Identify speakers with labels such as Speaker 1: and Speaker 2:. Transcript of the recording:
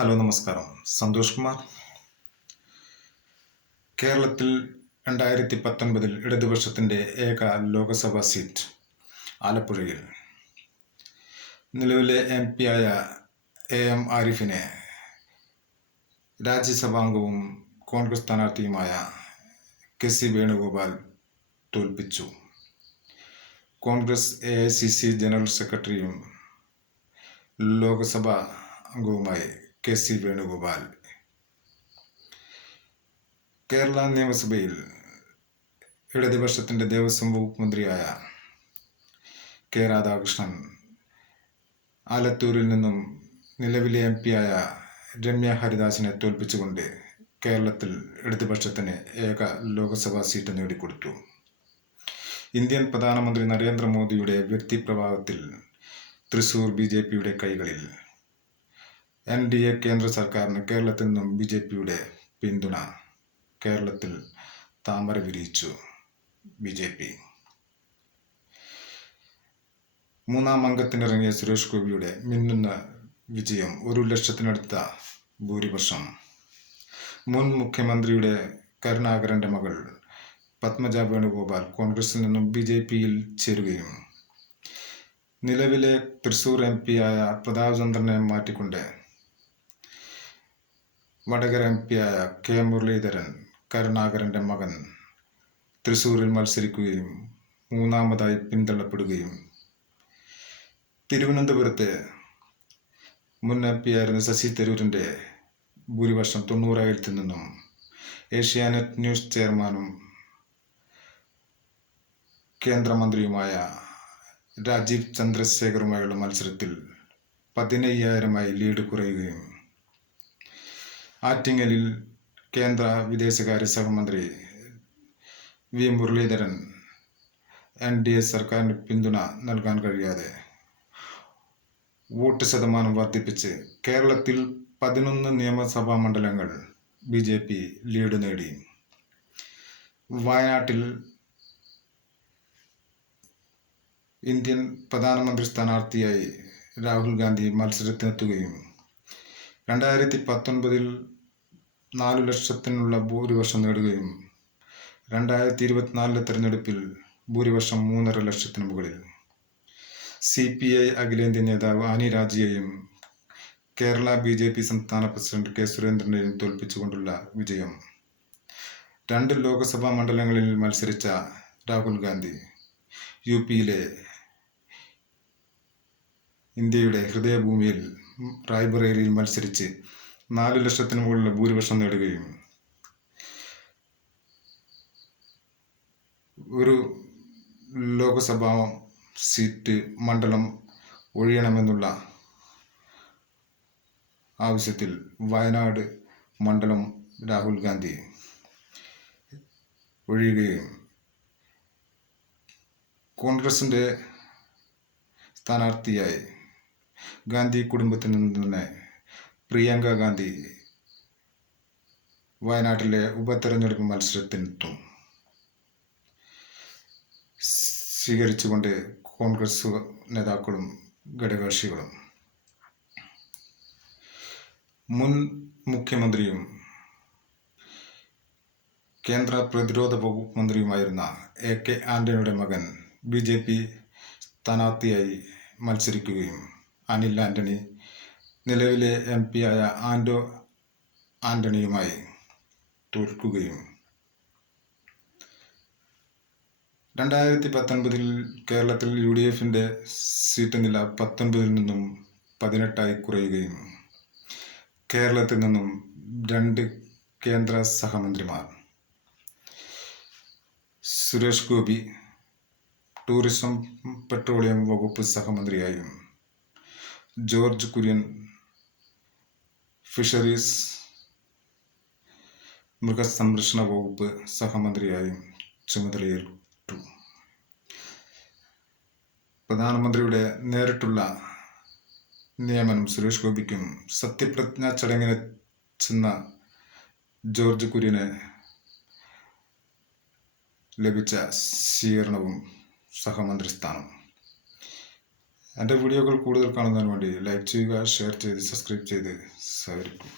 Speaker 1: Hello നമസ്കാരം. സന്തോഷ് കുമാർ. കേരളത്തിൽ രണ്ടായിരത്തി പത്തൊൻപതിൽ ഇടതുപക്ഷത്തിന്റെ ഏക ലോക്സഭാ സീറ്റ് ആലപ്പുഴയിൽ. നിലവിലെ എം ആയ എ എം ആരിഫിനെ രാജ്യസഭാംഗവും കോൺഗ്രസ് സ്ഥാനാർത്ഥിയുമായ കെ സി വേണുഗോപാൽ തോൽപ്പിച്ചു. Congress A I C C general സെക്രട്ടറിയും ലോക്സഭാ അംഗവുമായി കെ സി വേണുഗോപാൽ. കേരള നിയമസഭയിൽ ഇടതുപക്ഷത്തിന്റെ ദേവസ്വം വകുപ്പ് മന്ത്രിയായ കെ രാധാകൃഷ്ണൻ ആലത്തൂരിൽ നിന്നും നിലവിലെ എം പിയായ രമ്യ ഹരിദാസിനെ തോൽപ്പിച്ചുകൊണ്ട് കേരളത്തിൽ ഇടതുപക്ഷത്തിന് ഏക ലോക്സഭാ സീറ്റ് നേടിക്കൊടുത്തു. ഇന്ത്യൻ പ്രധാനമന്ത്രി നരേന്ദ്രമോദിയുടെ വ്യക്തിപ്രഭാവത്തിൽ തൃശൂർ ബി ജെ പിയുടെ കൈകളിൽ എൻ ഡി എ കേന്ദ്ര സർക്കാരിന് കേരളത്തിൽ നിന്നും ബി ജെ പിയുടെ പിന്തുണ കേരളത്തിൽ താമര വിരിയിച്ചു ബി ജെ പി. മൂന്നാം അംഗത്തിനിറങ്ങിയ സുരേഷ് ഗോപിയുടെ മിന്നുന്ന വിജയം ഒരു ലക്ഷത്തിനടുത്ത ഭൂരിപക്ഷം. മുൻ മുഖ്യമന്ത്രിയുടെ കരുണാകരന്റെ മകൾ പത്മജ വേണുഗോപാൽ കോൺഗ്രസിൽ നിന്നും ബി ജെ പിയിൽ ചേരുകയും നിലവിലെ തൃശൂർ എം പിയായ പ്രതാപചന്ദ്രനെ മാറ്റിക്കൊണ്ട് വടകര എം പിയായ കെ മുരളീധരൻ കരുണാകരന്റെ മകൻ തൃശൂരിൽ മത്സരിക്കുകയും മൂന്നാമതായി പിന്തള്ളപ്പെടുകയും തിരുവനന്തപുരത്തെ മുൻ എം പിയായിരുന്ന ശശി തരൂരിന്റെ ഭൂരിപക്ഷം തൊണ്ണൂറായിരത്തിൽ നിന്നും ഏഷ്യാനെറ്റ് ന്യൂസ് ചെയർമാനും കേന്ദ്രമന്ത്രിയുമായ രാജീവ് ചന്ദ്രശേഖറുമായുള്ള മത്സരത്തിൽ പതിനയ്യായിരമായി ലീഡ് കുറയുകയും ആറ്റിങ്ങലിൽ കേന്ദ്ര വിദേശകാര്യ സഹമന്ത്രി V Muraleedharan N D A സർക്കാരിന് പിന്തുണ നൽകാൻ കഴിയാതെ വോട്ട് ശതമാനം വർദ്ധിപ്പിച്ച് കേരളത്തിൽ പതിനൊന്ന് നിയമസഭാ മണ്ഡലങ്ങൾ ബി ജെ പി ലീഡ് നേടി. വയനാട്ടിൽ ഇന്ത്യൻ പ്രധാനമന്ത്രി സ്ഥാനാർത്ഥിയായി രാഹുൽ ഗാന്ധി മത്സരത്തിനെത്തുകയും രണ്ടായിരത്തി പത്തൊൻപതിൽ നാലു ലക്ഷത്തിനുള്ള ഭൂരിപക്ഷം നേടുകയും രണ്ടായിരത്തി ഇരുപത്തിനാലിലെ തെരഞ്ഞെടുപ്പിൽ ഭൂരിപക്ഷം മൂന്നര ലക്ഷത്തിന് മുകളിൽ. സി പി ഐ അഖിലേന്ത്യാ നേതാവ് ആനി രാജിയെയും കേരള ബി ജെ പി സംസ്ഥാന പ്രസിഡന്റ് കെ സുരേന്ദ്രനെയും തോൽപ്പിച്ചുകൊണ്ടുള്ള വിജയം. രണ്ട് ലോക്സഭാ മണ്ഡലങ്ങളിൽ മത്സരിച്ച രാഹുൽ ഗാന്ധി യു പിയിലെ ഇന്ത്യയുടെ ഹൃദയഭൂമിയിൽ റായ്ബറേലിയിൽ മത്സരിച്ച് നാല് ലക്ഷത്തിന് മുകളിൽ ഭൂരിപക്ഷം നേടുകയും ഒരു ലോകസഭാ സീറ്റ് മണ്ഡലം ഒഴിയണമെന്നുള്ള ആവശ്യത്തിൽ വയനാട് മണ്ഡലം രാഹുൽ ഗാന്ധി ഒഴിയുകയും കോൺഗ്രസിന്റെ സ്ഥാനാർത്ഥിയായി ഗാന്ധി കുടുംബത്തിൽ നിന്ന് തന്നെ പ്രിയങ്ക ഗാന്ധി വയനാട്ടിലെ ഉപതെരഞ്ഞെടുപ്പ് മത്സരത്തിനെത്തും. സ്വീകരിച്ചുകൊണ്ട് കോൺഗ്രസ് നേതാക്കളും ഘടകകക്ഷികളും. മുൻ മുഖ്യമന്ത്രിയും കേന്ദ്ര പ്രതിരോധ വകുപ്പ് മന്ത്രിയുമായിരുന്ന എ കെ ആന്റണിയുടെ മകൻ ബി ജെ പി സ്ഥാനാർത്ഥിയായി മത്സരിക്കുകയും അനിൽ ആന്റണി നിലവിലെ എം പി ആയ ആൻഡോ ആന്റണിയുമായി തോൽക്കുകയും രണ്ടായിരത്തി പത്തൊൻപതിൽ കേരളത്തിൽ യു ഡി എഫിന്റെ സീറ്റ് നില പത്തൊൻപതിൽ നിന്നും പതിനെട്ടായി കുറയുകയും കേരളത്തിൽ നിന്നും രണ്ട് കേന്ദ്ര സഹമന്ത്രിമാർ. സുരേഷ് ഗോപി ടൂറിസം പെട്രോളിയം വകുപ്പ് സഹമന്ത്രിയായും ജോർജ് കുര്യൻ ഫിഷറീസ് മൃഗസംരക്ഷണ വകുപ്പ് സഹമന്ത്രിയായും ചുമതലയേറ്റു. പ്രധാനമന്ത്രിയുടെ നേരിട്ടുള്ള നിയമനം സുരേഷ് ഗോപിക്കും സത്യപ്രതിജ്ഞാ ചടങ്ങിന് ചെന്ന ജോർജ് കുര്യന് ലഭിച്ച സ്വീകരണവും സഹമന്ത്രി സ്ഥാനം. എന്റെ വീഡിയോകൾ കൂടുതൽ കാണുന്നതിന് വേണ്ടി ലൈക്ക് ചെയ്യുക ഷെയർ ചെയ്ത് സബ്സ്ക്രൈബ് ചെയ്ത്. സഹകരിക്കും